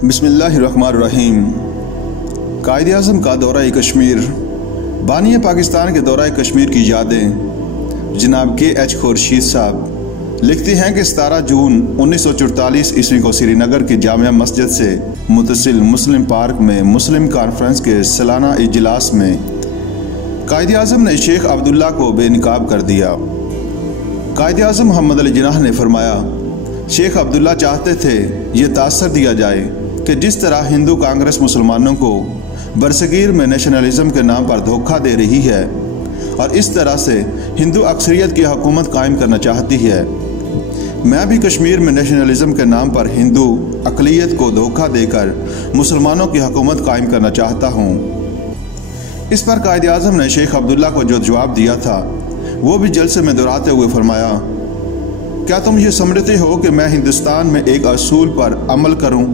बिस्मिल्लाहिर्रहमानिर्रहीम। कायद-ए-आज़म का दौरा कश्मीर। बानी पाकिस्तान के दौरा कश्मीर की यादें। जनाब के.एच. खुर्शीद साहब लिखते हैं कि 17 जून 1944 ईस्वी को श्रीनगर की जामिया मस्जिद से मुतसिल मुस्लिम पार्क में मुस्लिम कॉन्फ्रेंस के सालाना इजलास में कायद-ए-आज़म ने शेख अब्दुल्ला को बेनकाब कर दिया। कायद-ए-आज़म मोहम्मद अली जिन्नाह ने फरमाया, शेख अब्दुल्ला चाहते थे ये तासर दिया जाए कि जिस तरह हिंदू कांग्रेस मुसलमानों को बरसगीर में नेशनलिज्म के नाम पर धोखा दे रही है और इस तरह से हिंदू अक्सरियत की हुकूमत कायम करना चाहती है, मैं भी कश्मीर में नेशनलिज्म के नाम पर हिंदू अक़लियत को धोखा देकर मुसलमानों की हुकूमत कायम करना चाहता हूँ। इस पर कायद-ए-आज़म ने शेख अब्दुल्ला को जो जवाब दिया था वो भी जलसे में दोहराते हुए फरमाया, क्या तुम ये समझते हो कि मैं हिंदुस्तान में एक असूल पर अमल करूं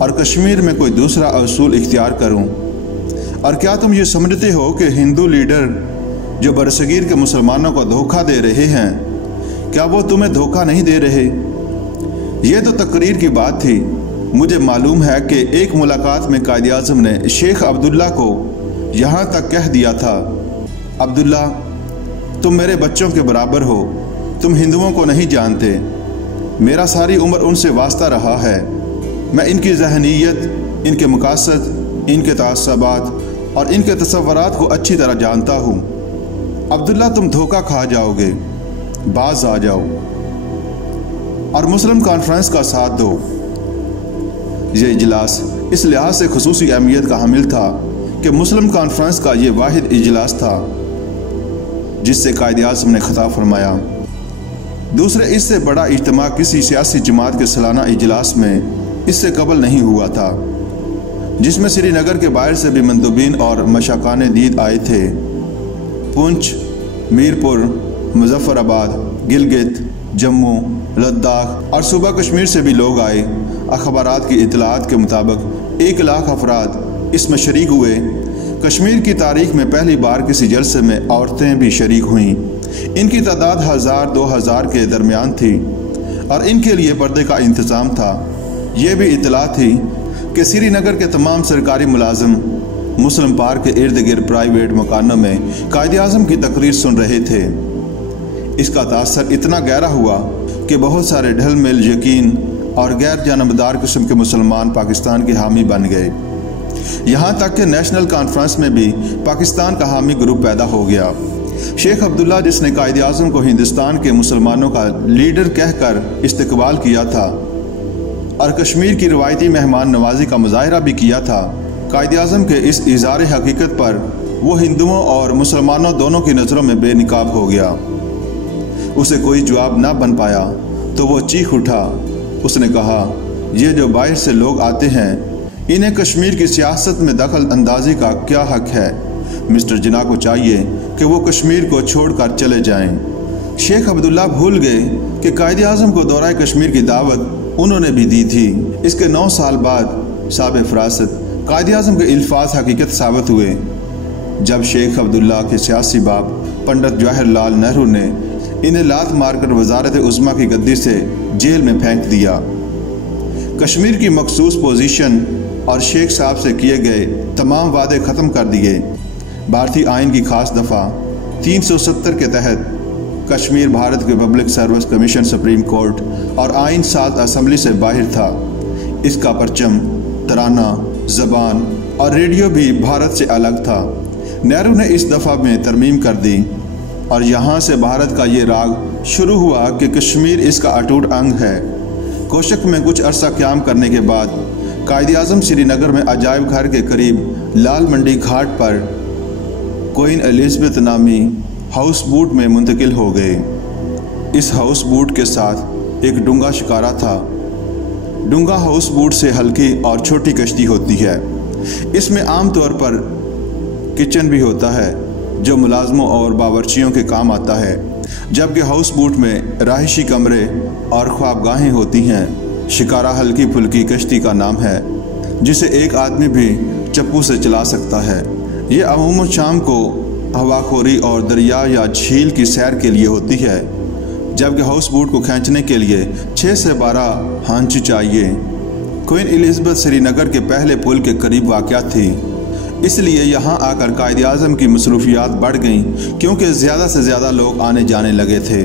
और कश्मीर में कोई दूसरा असूल इख्तियार करूं? और क्या तुम ये समझते हो कि हिंदू लीडर जो बरसगीर के मुसलमानों को धोखा दे रहे हैं, क्या वो तुम्हें धोखा नहीं दे रहे? ये तो तकरीर की बात थी। मुझे मालूम है कि एक मुलाकात में कायद-ए-आज़म ने शेख अब्दुल्ला को यहाँ तक कह दिया था, अब्दुल्ला तुम मेरे बच्चों के बराबर हो, तुम हिंदुओं को नहीं जानते, मेरा सारी उम्र उनसे वास्ता रहा है, मैं इनकी ज़हनीयत, इनके मकासद, इनके तअस्सुबात और इनके तसव्वुरात को अच्छी तरह जानता हूँ। अब्दुल्ला तुम धोखा खा जाओगे, बाज आ जाओ और मुस्लिम कॉन्फ्रेंस का साथ दो। ये इजलास इस लिहाज से खुसूसी अहमियत का हामिल था कि मुस्लिम कॉन्फ्रेंस का ये वाहिद इजलास था जिससे कायद-ए-आज़म ने खिताब फरमाया। दूसरे इससे बड़ा इज्तिमा किसी सियासी जमात के सालाना इजलास में इससे कबल नहीं हुआ था, जिसमें श्रीनगर के बाहर से भी मंदुबीन और मशाकाने दीद आए थे। पुंछ, मीरपुर, मुजफ्फराबाद, गिलगित, जम्मू, लद्दाख और सूबा कश्मीर से भी लोग आए। अखबारात की इतलात के मुताबिक 1 लाख अफराद इसमें शरीक हुए। कश्मीर की तारीख में पहली बार किसी जलसे में औरतें भी शरीक हुईं। इनकी तादाद 1000-2000 के दरमियान थी और इनके लिए पर्दे का इंतज़ाम था। ये भी इतला थी कि श्रीनगर के तमाम सरकारी मुलाजिम मुस्लिम पार्क के इर्द गिर्द प्राइवेट मकानों में कायद-ए-आज़म की तकरीर सुन रहे थे। इसका तासर इतना गहरा हुआ कि बहुत सारे ढल मिल यकीन और गैर जानबदार किस्म के मुसलमान पाकिस्तान के हामी बन गए। यहाँ तक कि नेशनल कॉन्फ्रेंस में भी पाकिस्तान का हामी ग्रुप पैदा हो गया। शेख अब्दुल्ला, जिसने कायद-ए-आज़म को हिंदुस्तान के मुसलमानों का लीडर कहकर इस्तकबाल किया था और कश्मीर की रवायती मेहमान नवाजी का मुजाहरा भी किया था, कायद-ए-आज़म के इस इज़हार हकीकत पर वो हिंदुओं और मुसलमानों दोनों की नज़रों में बेनकाब हो गया। उसे कोई जवाब ना बन पाया तो वो चीख उठा। उसने कहा, ये जो बाहर से लोग आते हैं, इन्हें कश्मीर की सियासत में दखल अंदाजी का क्या हक है? मिस्टर जिन्नाह को चाहिए कि वो कश्मीर को छोड़कर चले जाएं। शेख अब्दुल्ला भूल गए कि कायद-ए-आज़म को दौरा कश्मीर की दावत उन्होंने भी दी थी। इसके 9 साल बाद साबिक़ फ़रासत कायद-ए-आज़म के अल्फाज हकीकत साबित हुए जब शेख अब्दुल्ला के सियासी बाप पंडित जवाहरलाल नेहरू ने इन्हें लात मारकर वज़ारत उज़्मा की गद्दी से जेल में फेंक दिया। कश्मीर की मखसूस पोजीशन और शेख साहब से किए गए तमाम वादे ख़त्म कर दिए। भारतीय आइन की खास दफ़ा 370 के तहत कश्मीर भारत के public service commission, supreme court और आइन साज असम्बली से बाहर था। इसका परचम, तराना, ज़बान और रेडियो भी भारत से अलग था। नेहरू ने इस दफ़ा में तरमीम कर दी और यहाँ से भारत का ये राग शुरू हुआ कि कश्मीर इसका अटूट अंग है। कोशक में कुछ अरसा क़याम करने के बाद कायद-ए-आज़म श्रीनगर में अजायब घर के करीब लाल मंडी घाट पर क्वीन एलिज़ाबेथ नामी हाउस बोट में मुंतकिल हो गए। इस हाउस बोट के साथ एक डूंगा शिकारा था। डूंगा हाउस बोट से हल्की और छोटी कश्ती होती है। इसमें आम तौर पर किचन भी होता है जो मुलाजमों और बावर्चियों के काम आता है, जबकि हाउस बोट में रहायशी कमरे और ख्वाबगाहें होती हैं। शिकारा हल्की फुल्की कश्ती का नाम है जिसे एक आदमी भी चप्पू से चला सकता है। ये अमूमन शाम को हवाखोरी और दरिया या झील की सैर के लिए होती है, जबकि हाउस बोट को खींचने के लिए 6 से 12 हांची चाहिए। क्वीन एलिज़ाबेथ श्रीनगर के पहले पुल के करीब वाक़या थी, इसलिए यहाँ आकर कायद-ए-आज़म की मसरूफियात बढ़ गईं क्योंकि ज़्यादा से ज़्यादा लोग आने जाने लगे थे।